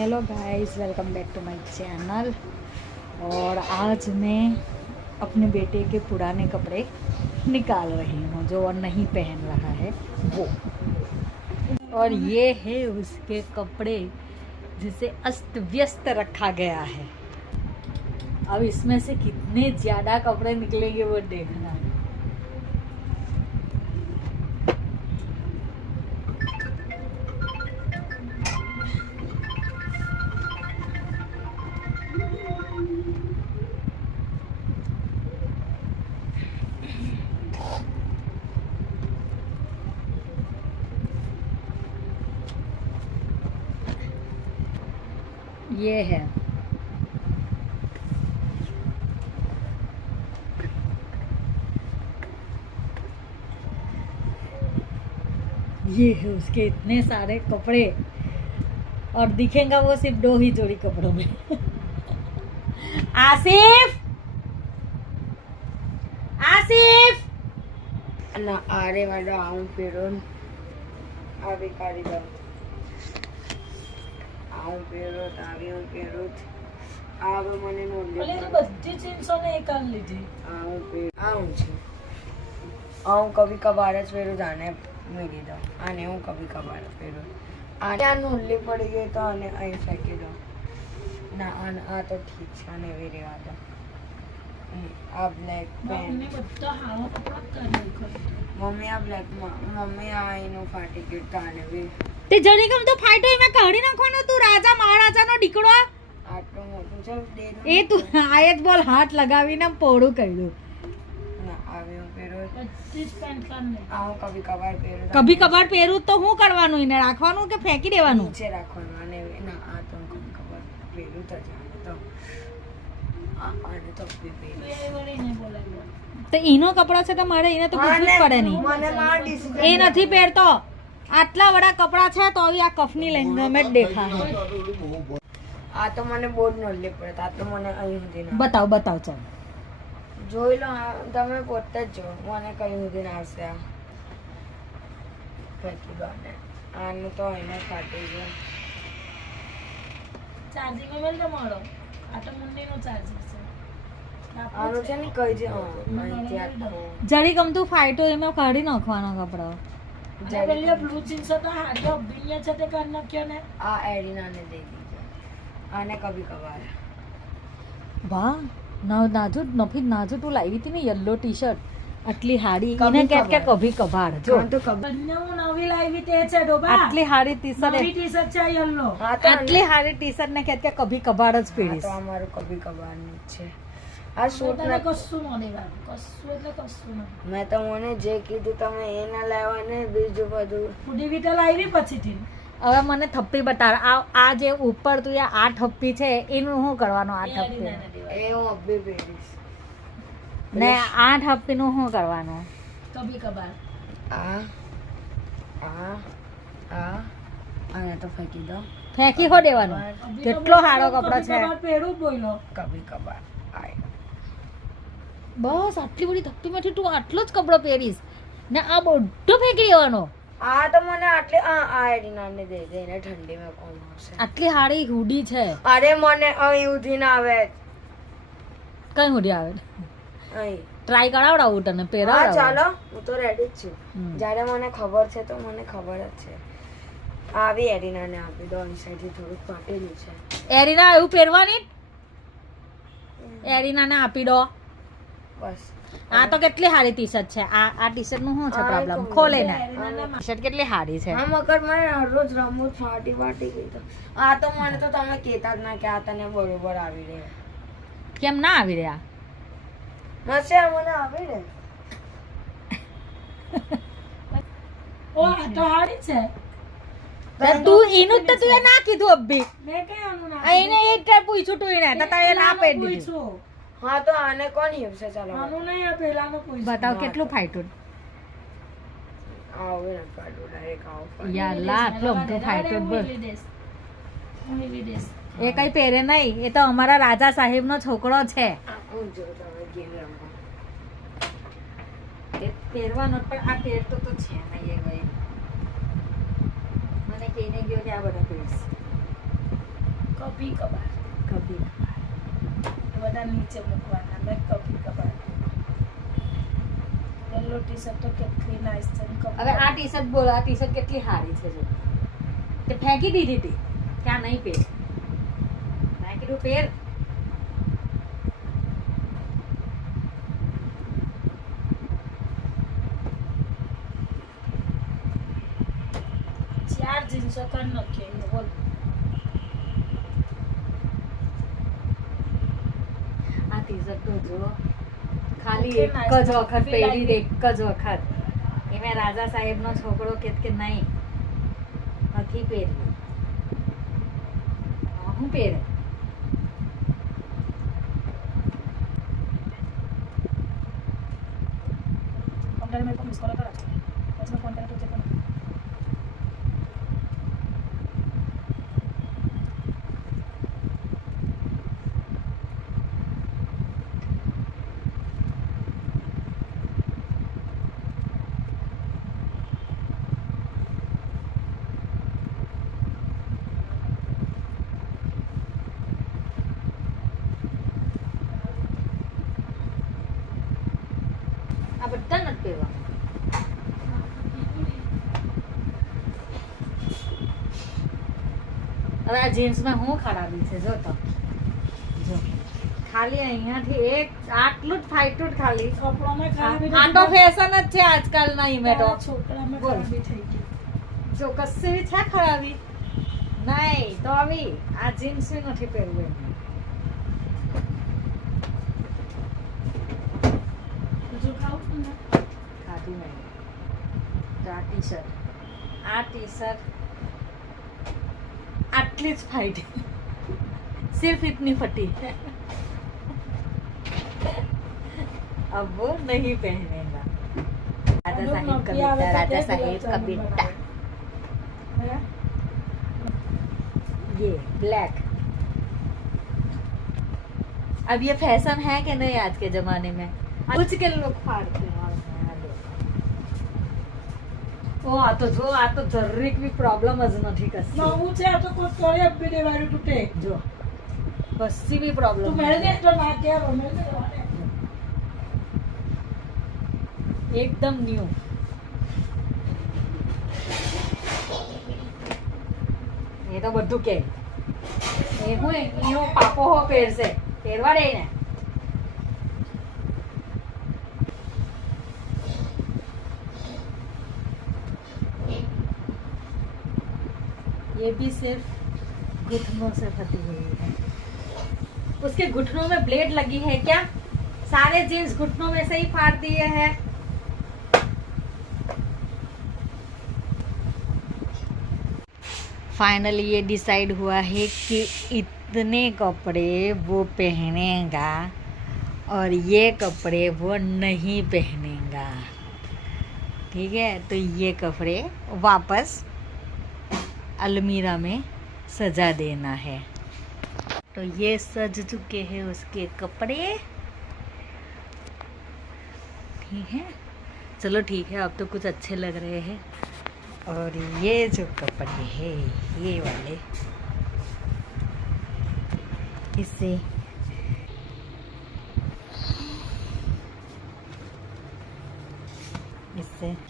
Hello guys, welcome back to my channel. और आज मैं अपने बेटे के पुराने कपड़े निकाल रही हूँ जो वो नहीं पहन रहा है वो। और ये है उसके कपड़े जिसे अस्त व्यस्त रखा गया है। अब इसमें से कितने ज़्यादा कपड़े निकलेंगे वो देखना। ये है उसके इतने सारे कपड़े और दिखेगा वो सिर्फ 2 ही जोड़ी कपड़ों में। आसिफ आसिफ ना आरे वाला आऊं पेरोन आवे कारीगर આવું પહેરોત આવ્યું પહેરોત આવે મને નો લે બધી ચીજો ને એકલ લીધી આવું છે આવું કભી કભાર જ પહેરું જાને મેરી દો આને હું કભી કભાર પહેરું આને આ નોલી પડી ગઈ તો આને અહીં ફેંકી દો ના આ તો ઠીક છે આને એવી રહેવા દો આ બ્લેક પેન્ટ બધા હારો કપડા કરી મમ્મી આ બ્લેક મમ્મી આ એનું ફાટી ગયું તો આને બી તે જણી ગમ તો ફાઈટો એમાં કાઢી નાખવાનો તું રાજા મહારાજાનો દીકરો આટલું મોટું છે દે દો એ તું આયત બોલ હાથ લગાવીને પોળું કર્યું ના આવ્યું પહેરો આવું કભી કભાર પહેરું કભી કભાર પહેરું તો હું કરવાનું એને રાખવાનું કે ફેંકી દેવાનું નીચે રાખવાનું અને ના આ તો કભી કભાર પહેરું તો જાણે તો આને તો બી પહેરું તો એનો કપડા છે તો મારે એને તો પૂછવું જ પડે નહીં મને માર ડિસિઝન એ નથી પહેરતો આટલા બડા કપડા છે તો આ કફની લેંગા મેં દેખા હે આ તો મને બહુ જ નોલી પડે આ તો મને અહીં સુધી ના बताओ बताओ चल જોઈ લો તમે પોતે જ જો મને કઈ સુધી ના આવશે આ ફેંકી દો આને તો એને ફાટી ગયો ચાર્જિંગ મેલ તો મારો આ તો મુન્નીનો ચાર્જિંગ છે આનું છે ને કઈ છે અહીંથી આખો જરી ગમ તું ફાઈટો એમાં કાઢી નાખવાના કપડા જ્યારે બ્લુ જીન્સ તો હાડો બિનિયા છે તે કાઢ નાખ્યો ને આ એરિનાને દઈ દીધો આને કભી કભાર વાહ નાજુ નફી નાજુ તું લાવી હતી ને યલો ટી શર્ટ આટલી હાડી એને કે કભી કભાર જો તો કભી બંને હું નવી લાવી તે છે ડોબા આટલી હાડી ટી શર્ટ નવી ટી શર્ટ છે યલો આટલી હાડી ટી શર્ટ ને કે કભી કભાર જ પહેરીશ તો અમારું કભી કભાર નું છે આ શૂટ ને કશું ન દેવાનું કશું એટલે કશું ન મેં તો મને જે કીધું તમે એ ના લાવવા ને બીજું બધું ફૂડી બી તો લાવી પછીથી હવે મને થપ્પી બતાડ આ જે ઉપર તું આ થપ્પી છે એનું શું કરવાનું આ થપ્પી એ હું અભી પહેરીશ ને આ થપ્પીનું શું કરવાનું કભી કભાર આ આને તો ફેંકી દો ફેંકી હો દેવાનું કેટલો સારો કપડો છે પહેરું બોલો કભી કભાર આય બસ આટલી બધી થપ્પીમાંથી તું આટલો જ કપડો પહેરીશ ને આ બધો ફેંકી દેવાનો આ તો મને આટલી આ એરિનાને દે દઈને ઠંડીમાં કોમ આવશે આટલી હાડી હુડી છે અરે મને અહીં ઉધી ના આવે કઈ હુડી આવે અહીં ટ્રાય કરાવડાવું તને હા પહેરાવડાવું ચાલો હું તો રેડી જ છું જ્યારે મને ખબર છે તો મને ખબર જ છે આવી એરિનાને આપી દો અહીં સાઈડથી થોડુંક ફાટેલું છે એરિના એવું પહેરવાની એરિનાને આપી દો બસ આ તો કેટલી હારી ટી શર્ટ છે આ ટી શર્ટ નું શું છે પ્રોબ્લેમ ખોલે ને ટી શર્ટ કેટલી હારી છે હા મગર મને હરરોજ રમૂજ ફાટી ગઈ તો આ તો મને તો તમે કહેતા જ ના કે આ તને બરોબર આવી રહે કેમ ના આવી રહ્યા મસે મને આવી રહે ઓ આ તો હારી છે તું એનું તો તું ના કીધું અભી મેં કહેવાનું ના એને એક ટાઈપ પૂછ્યું તું એને તો તારે ના પહેરી દીધું હા તો આને કોણ હિવસે ચાલો આનું નહીં આ પહેલાનો પૂછ બતાવ કેટલું ફાઈટું આવો ને કાઢો ડાયરેક્ટ આવો યાર લા આટલો બધો ફાઈટું બસ એ કઈ પહેરે નહીં એ તો અમારા રાજા સાહેબ નો છોકરો છે હું જો તમે ગેમ રમો એ પહેરવાનો પણ આ પહેરતો તો છે નહીં એ ગઈ મને કહીને ગયો કે આ બધા પહેરીશ કભી કભાર કભી બધા નીચે મૂકવાના મેં કભી કભાર યલો ટી શર્ટ તો કેટલી નાઈસ છે ને કભી હવે આ ટી શર્ટ બોલો, આ ટી શર્ટ કેટલી સારી છે જો. તે ફેંકી દીધી હતી ક્યાં નહીં પહેર. મેં કીધું પહેર. ચાર જીન્સો કર નાખીએ બોલ આ ટી શર્ટ તો જો ખાલી Okay, એક nice. જ વખત Feel પહેરી like એક જ વખત. એમાં રાજા સાહેબનો છોકરો કે નહીં નથી પહેરવી. હું પહેરે. કોન્ટેક્ટ મેં મિસ કોલ કરા પછી મેં કોન્ટેક્ટ तुझे कर આ બધા નથી પહેરવા. હવે આ જીન્સમાં હું ખરાબી છે જો તો જો ખાલી અહીંયાથી એક આટલું જ ફાઈટું જ ખાલી. કપડામાં ખરાબી આ તો ફેશન જ છે આજકાલના ઇમેટો. છોકરામાં બોલ. ખરાબી થઈ ગઈ જો કશે બી છે ખરાબી નહીં તો આવી આ જીન્સ બી નથી પહેરવું એમ. જો ખાવ ને ખાધી નહીં. તો આ ટી શર્ટ આટલી જ ફાઈટ सिर्फ इतनी फटी है अब वो नहीं पहनेगा. राजा साहेब का बेटा ये ब्लैक. अब ये फैशन है कि नहीं आज के जमाने में. कुछ के लोग फाड़ते हैं. ओ आ तो जर्रीक भी प्रॉब्लम જ નથી કશી. નવું છે આ તો કોઈ કરે આપી દેવાનું તૂટે જો કશી બી પ્રોબ્લેમ તું મેળે દે તો ના કે મેળે દે એકદમ ન્યू. એ તો બધું કે એ હું એનો પાપો હો પહેરશે પહેરવા દે ને. ये भी सिर्फ घुटनों से फटी हुई है. उसके घुटनों में ब्लेड लगी है क्या? सारे जीन्स घुटनों में से ही फाड़ दिए हैं. फाइनली ये डिसाइड हुआ है कि इतने कपड़े वो पहनेगा और ये कपड़े वो नहीं पहनेगा. ठीक है, तो ये कपड़े वापस अलमीरा में सजा देना है. तो ये सज चुके हैं उसके कपड़े. ठीक है, चलो ठीक है, अब तो कुछ अच्छे लग रहे हैं. और ये जो कपड़े हैं ये वाले इससे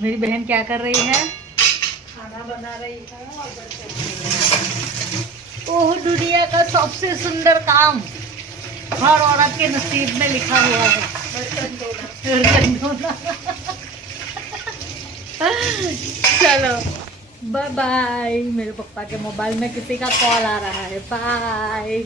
मेरी बहन क्या कर रही है? खाना बना रही है और बर्तन ओह, दुनिया का सबसे सुंदर काम हर औरत के नसीब में लिखा हुआ है. बर्तन धोना बर्तन धोना. चलो बाय बाय. मेरे पापा के मोबाइल में किसी का कॉल आ रहा है. बाय.